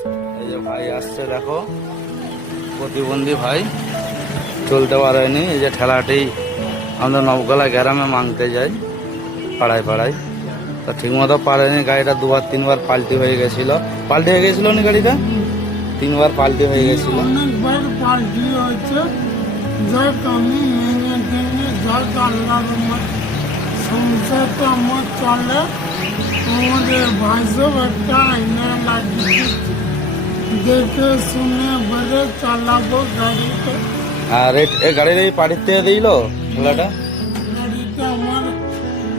এই যে ভাই আসছে দেখো, প্রতিবন্ধী ভাই, চলতে পারেনি। এই যে ঠেলাটি আমরা নবগলা গ্রামে মাংতে যাই পাড়ায় পাড়ায়, তা ঠিক মতো পারেনি। গাড়িটা দুবার তিনবার পাল্টি হয়ে গেছিল। পাল্টি হয়ে গেছিল না গাড়িটা, তিনবার পাল্টি হয়ে গেছিল। অনেকবার পাল্টি হয়েছে, যাক আমি মেনে টেনে যাক আল্লাহর রহমত সংসারটা আমার চলে। আমাদের ভাইসব একটা আয়না লাগিয়ে দেখে শুনে বেড়ে চালাবো গাড়িতে। আর এই গাড়ির এই পাড়ির থেকে দিল ঠেলাটা। গাড়িটা আমার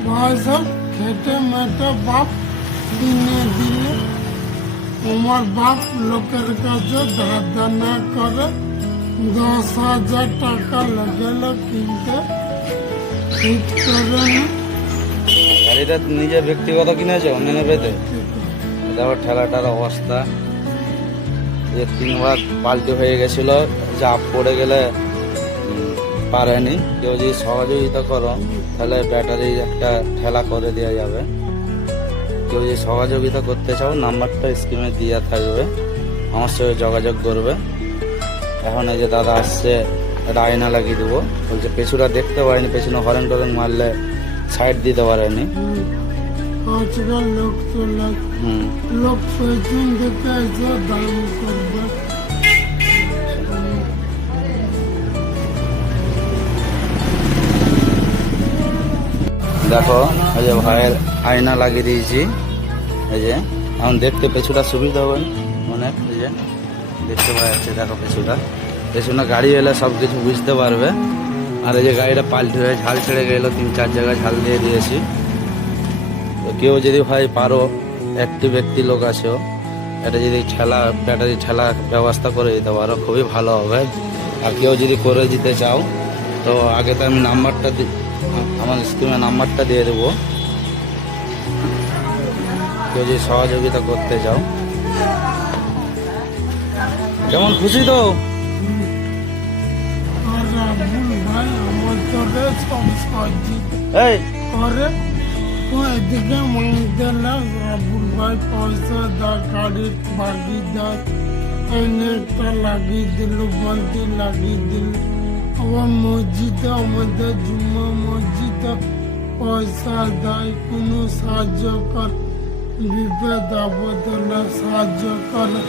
ভাইসব খেটে মেটে বাপ কিনে দিলে। আমার বাপ লোকের কাছে ধার দানা করে 10,000 টাকা লাগলো কিনতে, ঠিক করে না। গাড়িটা নিজের ব্যক্তিগত কিনেছে, অন্য নেবেতে। দেখো ঠেলাটার অবস্থা, যে তিনবার পাল্টি হয়ে গেছিল। চাপ পড়ে গেলে পারেনি। কেউ যদি সহযোগিতা করো তাহলে ব্যাটারি একটা ঠেলা করে দেওয়া যাবে। কেউ যদি সহযোগিতা করতে চাও, নাম্বারটা স্ক্রিনে দেওয়া থাকবে, আমার সঙ্গে যোগাযোগ করবে। এখন এই যে দাদা আসছে, একটা আয়না লাগিয়ে দেবো বলছে। পেছুটা দেখতে পারেনি, পেছনে হরেন টরেন মারলে সাইড দিতে পারেনি। আজকাল লোক তো লোক পেছন দেখে এসে দাম করবে। দেখো এই যে ভাইয়ের আয়না লাগিয়ে দিয়েছি। এই যে এখন দেখতে পেছুটা সুবিধা হবে অনেক। এই যে দেখতে পাওয়া যাচ্ছে, দেখো পেছুটা, পেছনে গাড়ি এলে সব কিছু বুঝতে পারবে। আর এই যে গাড়িটা পাল্টি হয়ে ঝাল ছেড়ে গেলো, 3-4 জায়গায় ঝাল দিয়ে দিয়েছি। তো কেউ যদি ভাই পারো, একটি ব্যক্তি লোক আছেও, এটা যদি ব্যাটারি ঠেলা ব্যবস্থা করে দিতে পারো, খুবই ভালো হবে। আর কেউ যদি করে দিতে চাও, তো আগে তো আমি নাম্বারটা আমার স্ক্রিনে নাম্বারটা দিয়ে দেবো। কেউ যদি সহযোগিতা করতে চাও, যেমন খুশি তো। আর রাবুল ভাই আমার তোরে সব সহযোগিতা এই করে। ও এদিকে মাংতে লাগ, রাবুল ভাই পয়সা দা, গাড়ি বাগি দেয়, এনে একটা লাগিয়ে দিল, বলতে লাগিয়ে দিল। আবার মসজিদে, আমাদের জুম্মা মসজিদে পয়সা দেয়, কোনো সাহায্য কর, বিপদ আপদ হলে সাহায্য করে।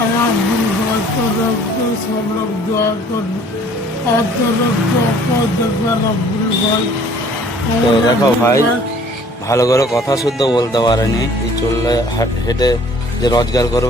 আর রাবুল ভাই তরফে সব লোক দোয়া করবে, আর তরফ দোয়া দেখবে রাবুল ভাই। তো দেখো ভাই, ভালো করে কথা শুদ্ধ বলতে পারেনি। এই চললে হেঁটে যে রোজগার করবে